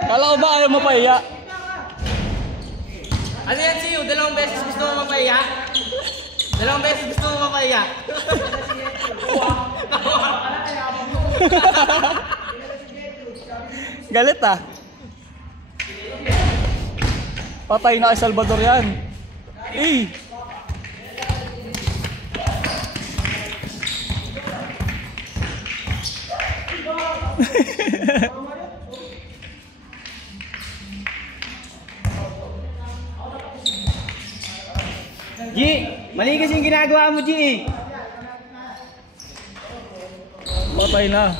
Kala ko ba ayaw mapahiya? Ano yan, Siyo? Dalawang beses gusto mo mapahiya? Dalawang beses gusto mo mapahiya? Galit ah. Patay na kay Salvador yan. Eh. G, mali kasi yung ginagawa mo, G. Patay na.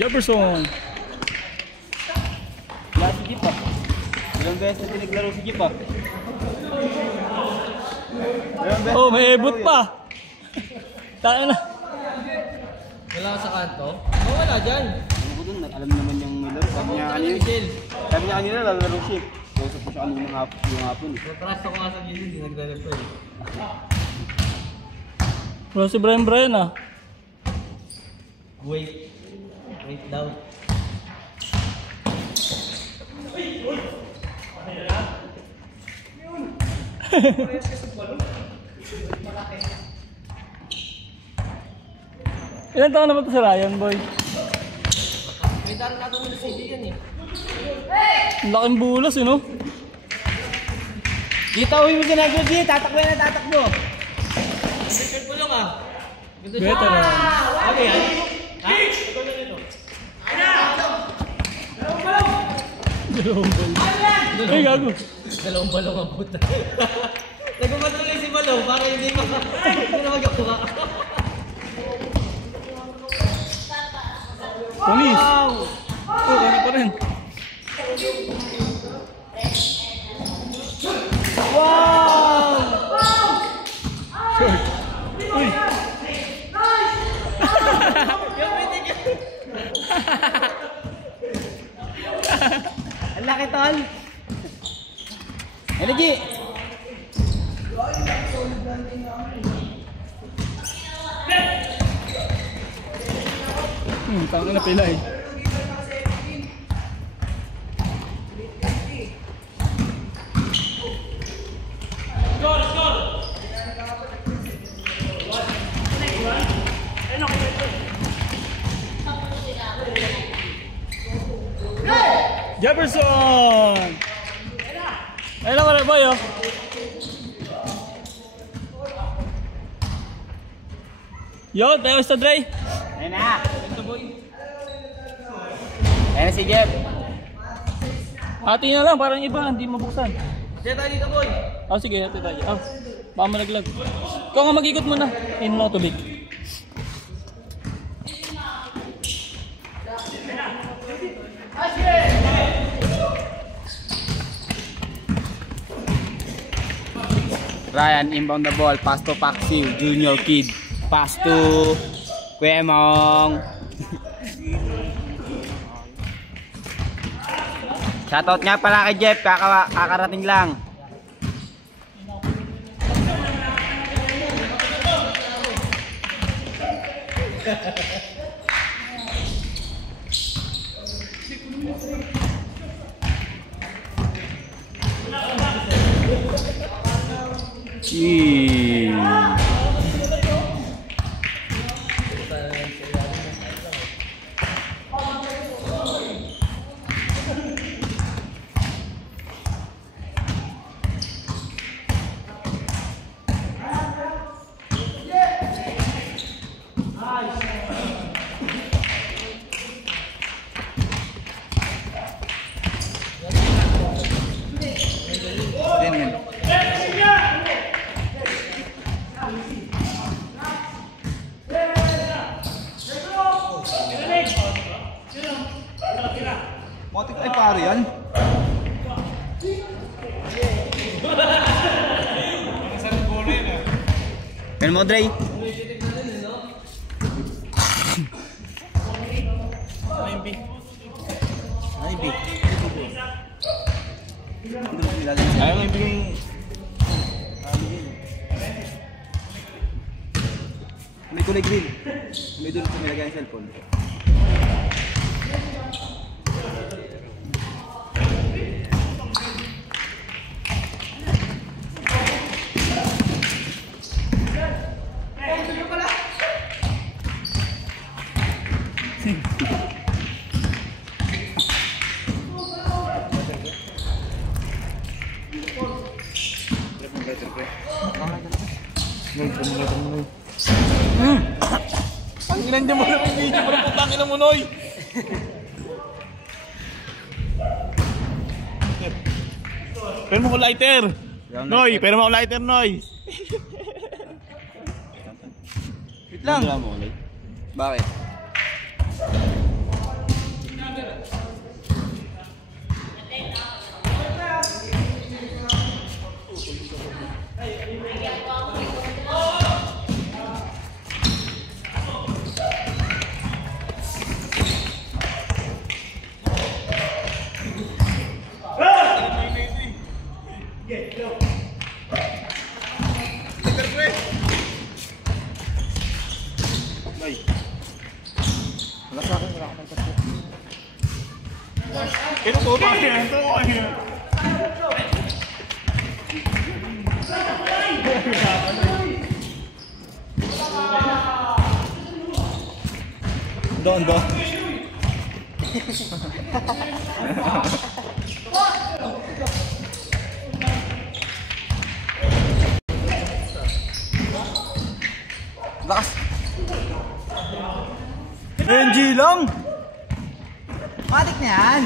Jefferson. Wala si Jeep ah. Ilang beses na tinaglaro si Jeep ah. Oh, may ebot pa. Tayo na. Wala ka sa kanto? Oo, wala dyan. Ano ko dun, alam naman yung Miller. Sabi niya kanina, lalaro siya. Kausap ko siya kanina yung hapon. Natras ako nga sa gilid, hindi naglalaro eh. Wala si Brian ah. Wait daw. Ilan taon naman ito si Ryan, boy? May daro na itong CD yan eh. Ang laking bulas, no? Dito, uwi mo si Negro G, tatakbo yan na tatakbo. Record mo lang ah. Better ah. Ano yan? Ha? Ito na nito. Dalawang bal. Ay, gago. Dalawang balong ang puta. Nagpapatuloy si Balong para hindi na magkakuha. Police. Oh, kanya pa rin. Wow! Short. Uy. Yung pitik yan. Ang laki tol. Energy! Tangin na pila eh. Jefferson! Ayun na pala boy oh. Yo, tayo sa Dre. Ayun na! Ayun na si Jeff. Hati na lang, parang iba, hindi mabuksan. Diyan tayo dito boy. Oh, sige, hati tayo. Oh, baka malaglag. Ikaw nga mag-ikot muna. In mo tubig. Ryan, inbound the ball. Pass to Paxi, junior kid. Pass to Kuya Emong. Shoutout nga pala kay Jeff, kakarating lang. Motik ay pare yan. Pen mo, Dre. Ay, B. Ayaw nga ibigay. May kulay green. May doon sa nilagay ang cellphone. Ang ilan niya mo na may video para putangin na mo, Noy! Pero mo ko lighter! Noy! Pero mo ko lighter, Noy! Wait lang. Bakit? Ito to, doon. Lakas. NG lang. Matik na yan.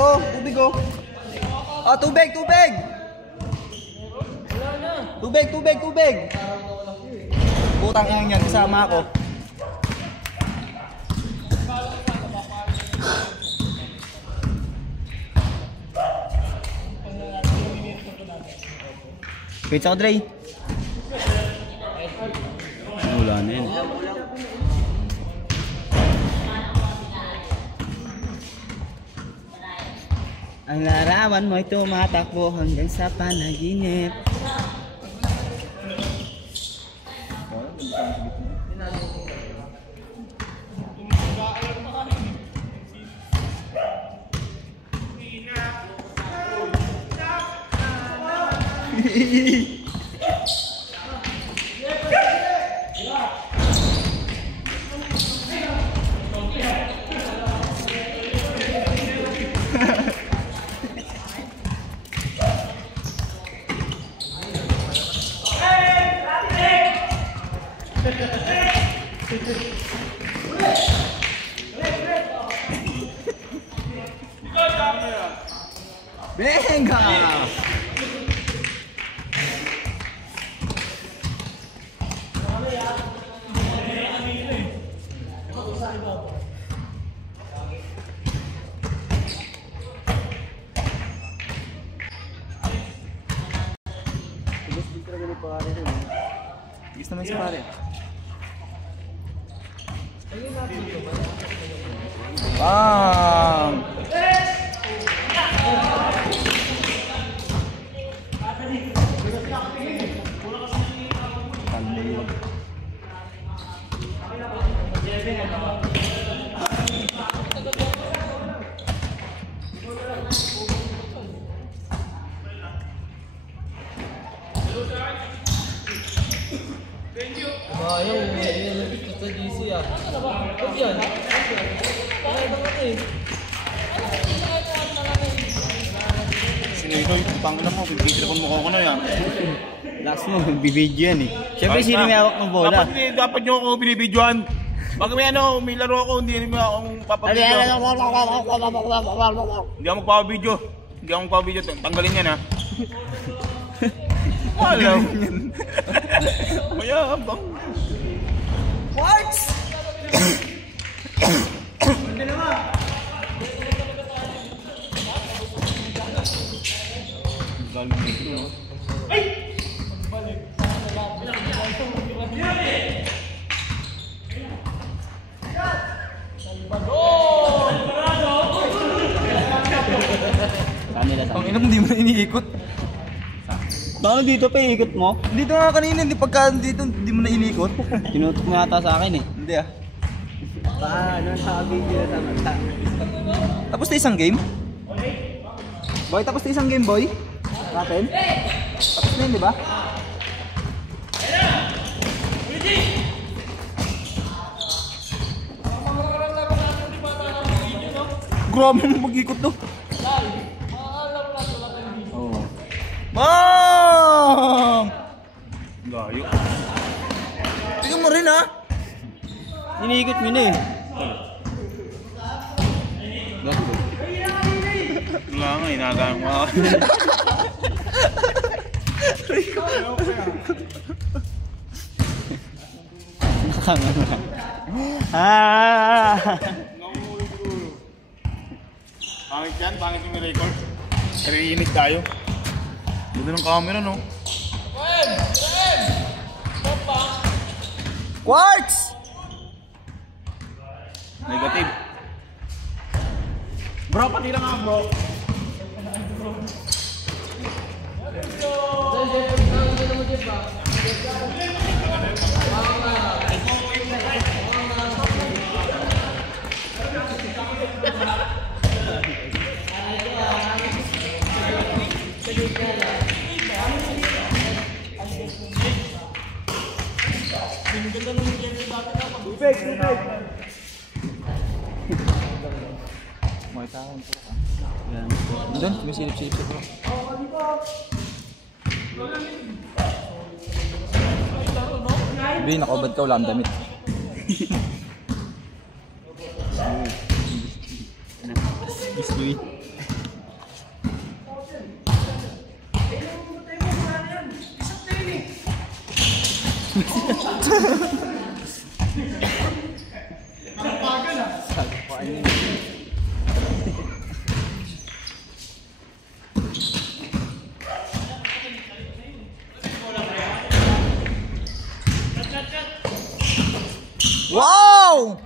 So, tubig oh. Ah, tubig. Tubig. Putang ina yan, kasama ako. Wait ako, Dre. Wala na yun. Ang larawan mo'y tumatakbo hanggang sa panaginip. Venga! Gusto naman si pare. Bang! Sinoy, pangin na mo, bibigyan mo ko na yan. Last mo, bibidyo yan eh. Siyempre, sino may hawak ng bola? Dapat nyo ako binibidyoan. Pag may laro ako, hindi mo akong papabidyo. Hindi ako magpapabidyo. Tanggalin yan ha. Alam. Mayabang. Quartz! Ang ina mo, hindi mo na iniikot. Paano dito pa iikot mo? Dito nga kanina, hindi pagka dito, hindi mo na iniikot. Tinutok mo yata sa akin eh. Hindi ah. Paano sabi niya sa mata? Tapos na isang game? Boy, tapos na isang game, boy? Natin? Tapos na yun, di ba? Grabe mo mag-ikot to. Oh. Bang! Layo. Tingnan mo rin ha. Iniikot mo na eh. Wala nga, inagaan mo ako. Pangit yan, pangit yung record. Narinig tayo. Ganda ng camera, no? Quartz! Negative. Bro, pati lang nga bro. May tao po ka. Yan. Doon, may silip-silip sa bro. Sabi, nakabad ka, wala ang damit. Biskuit. Wow!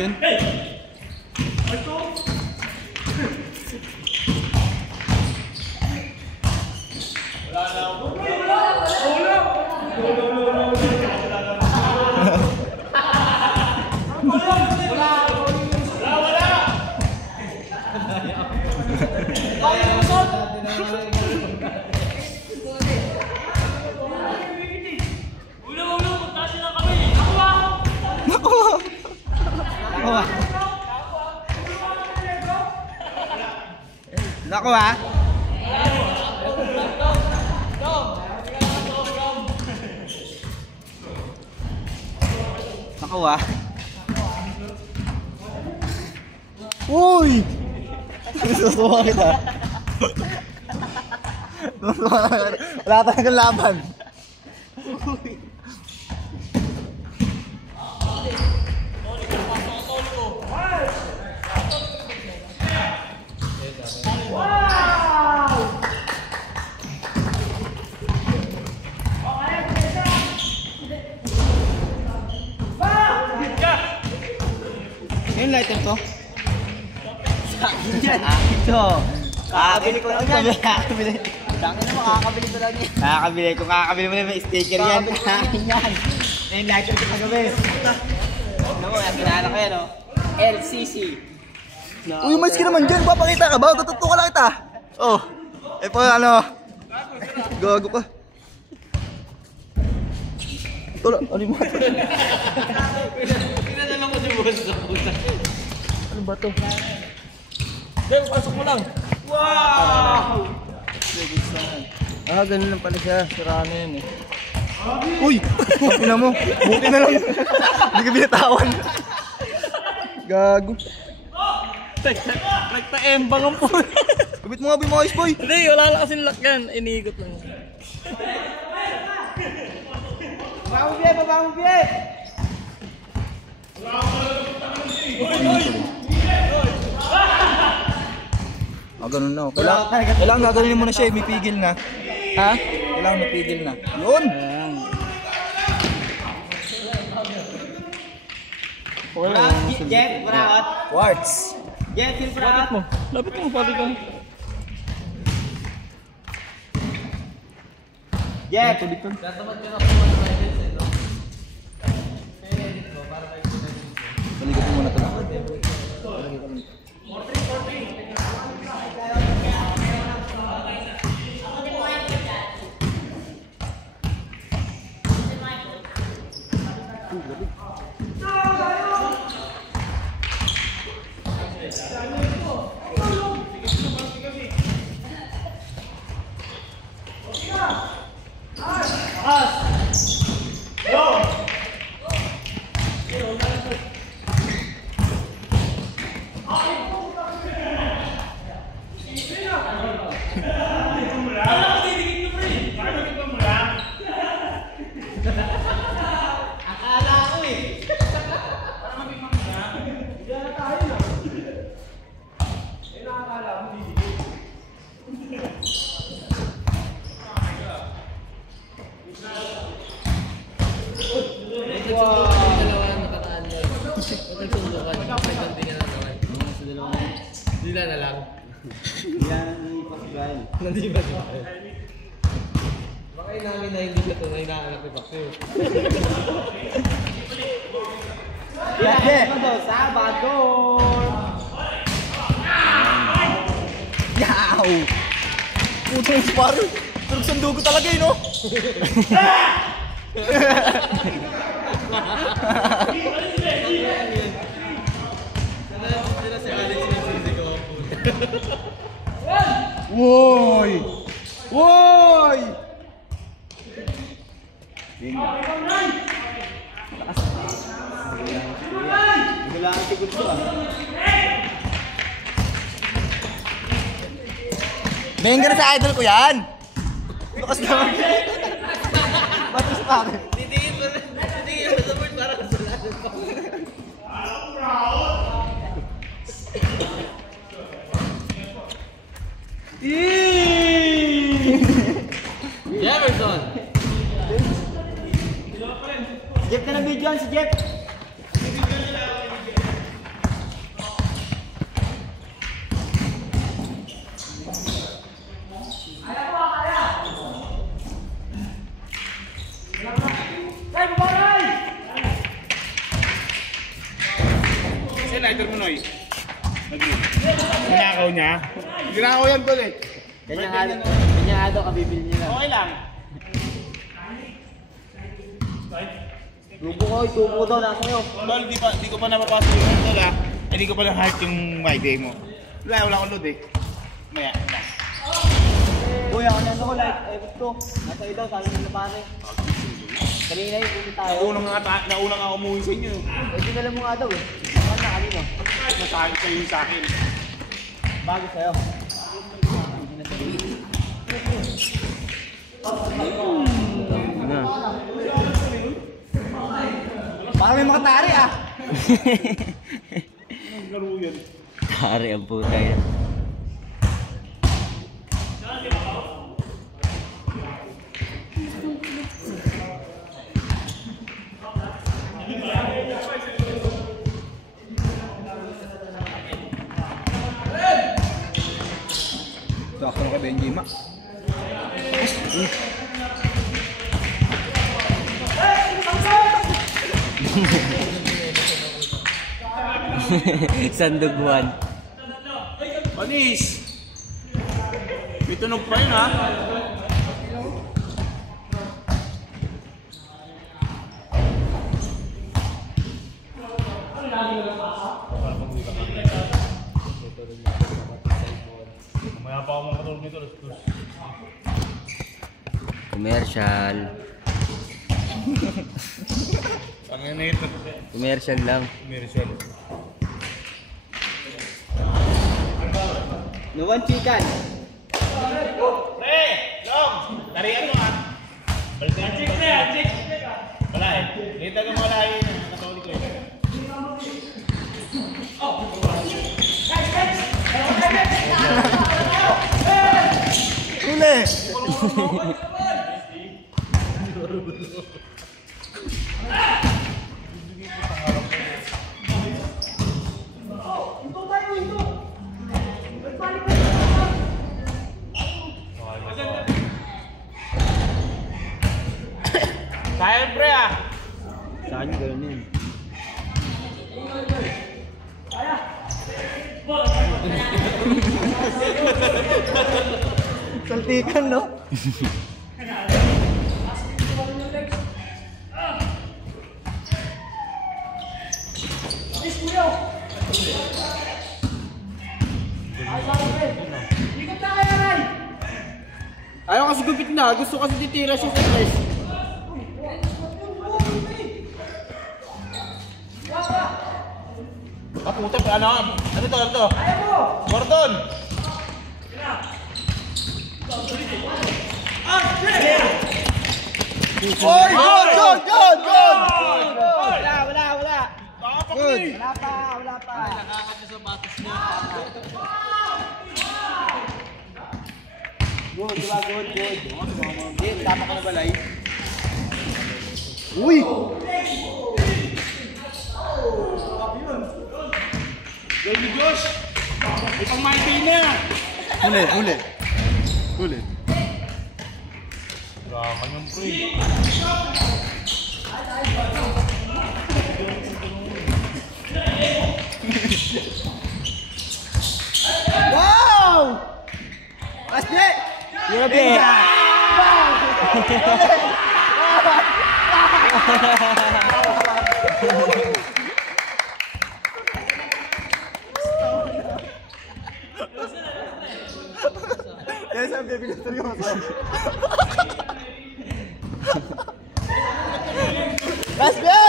Connection. Nako ha. Nako ha. Uy! Susuwa kita. Wala tayong laban. Yung lighter to? Sa akin yan. Ito. Kakabili ko lang yan. Kakabili. Dangin na makakabili ko lang yan. Kakabili. Kung kakabili mo na may sticker yan. Akin yan. Yung lighter ko kagabi. Ano mo, yung pinala ko yan o. LCC. Uy, mas ka naman dyan. Papakita ka ba? Tututo ka lang kita. Oh. Eh po ano. Gago ka. Tula, ano yung mga? Pinadala ko si boss sa puta. Ano ba to? Dave, pasok mo lang. Wow! Ah, ganun lang pala siya. Sira na yun eh. Uy! Ina mo. Buti na lang. Hindi ka binatawan. Gago. Nagta-embang ang po. Kabit mo nga, boy, mga ayos, boy. Hindi, wala lang kasing lock yan. Iniikot lang. Baba mo, Biye! Ganun na. Kailangan gaganin mo na siya, may pigil na. Ha? Kailangan mapigil na. Yun! Jeff, Braot. Quartz. Jeff, feel Braot. Lapit mo, pati ka. Jeff. Balikat mo muna ito lang. Dila na lang. Yan, ipag-drive. Nandito ba siya? Baka namin na hindi ka ito na inaanak ni Bakyo. Salvador! Yaw! Putong sparo! Turog sandugo talaga eh, no? Woy! Woy! Wala ang tikot ko ah. Bengga na sa idol ko yan! Lukas naman. Bato sa akin. Titingin mo sa board para kasalanan pa. Jefferson! Jeff na video si Jeff. Lighter mo, Noy. Ginakaw niya. Ginakaw yan tol eh. Kanya daw kabibili niya lang. Okay lang. Tubo daw na sa'yo. Tol, di ko pa napapasok yung tol ah. Hindi ko pa lang heart yung my day mo. Wala akong load eh. Maya. Uy, ako na ako like, gusto. Nasa ilaw, sabi nila pare. Kanina yung ulit tayo. Nauna nga umuwi sa inyo. Hindi na lang mo nga daw eh. Saan na kanino? Masahin kayo sa akin. Bago sa'yo. Parang may mga tari ah. Laro yan. Tari ang puta yan. Sakto na kay Benjima. Sandugwan. Panis! May tunog pa yun ha. Mamaya pa ako makatulog nito. Commercial. Ang yan na ito. Commercial lang. Commercial. Nuwan chicken. Pre! Long! Tarihan mo ah. Balikan. Check na yan, check. Wala eh. Dito ka wala eh. Nakatawali ko eh. Huli! Kaya pre ah. Saan yung gano'n yun? Saltikan, no? Ayaw kasi gupit na. Gusto kasi titira siya sa place. Ah, puta, ano? Ano to? Ano to? Gordon! Oy! Good! Wala! Good! Wala pa! Nakakapit sa batas niya. Good, diba? Good. Good, tama ka na balay. Uy! Baby Josh! Ipang Mikey na! Huli. Raman yung pre. Wow! Asli! Grabe! Yan sabi, pinagseryoso. Asli!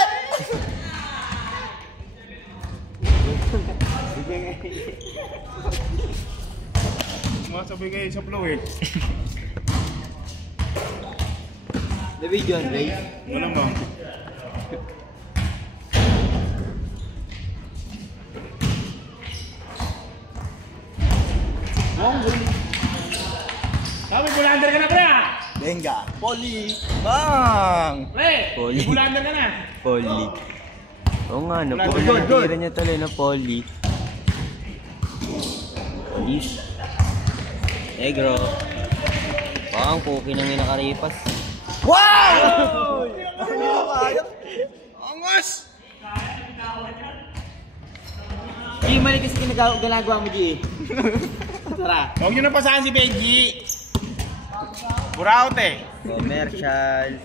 Masabi kayo sa flow eh. David John Ray. Wala ba? Sabi, bulander ka na pre ah! Benga. Poli. Bang! Pre! Poli. Bulander ka na! Poli. Oo nga, no. Good, Poli. good, good. Tira niya tuloy na Poli. Police. Negro. Bang, puki nang nakaripas. Wow! Angas! G, mali kasi ginagawa mo, G. Tara. Huwag nyo na pasahan si Benji. Buraot eh. Commercial.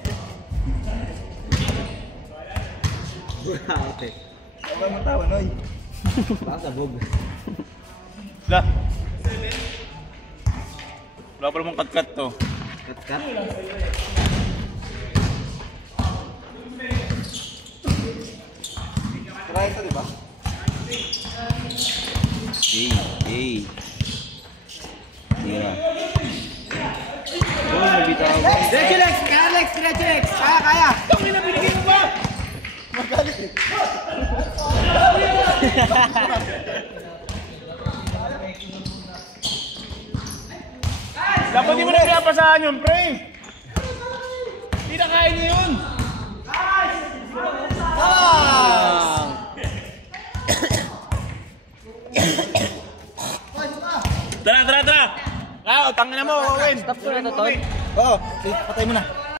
Ate. Ano mo tawa, Noy? Baka sabog. Lah. Wala pa namang kat-kat to. Kat-kat? Try ito, diba? Hey. Tira. Oh, nabitaw. Diretso Lex! Diretso Lex! Kaya! Tangin na binigay mo ba? Magalit. Dapat di mo na pinapasahan yun, pre. Hindi na kaya niyo yun. Tara. Ah, tangin na mo, Owen. Stop ko na to, Tol. Oo, patay mo na.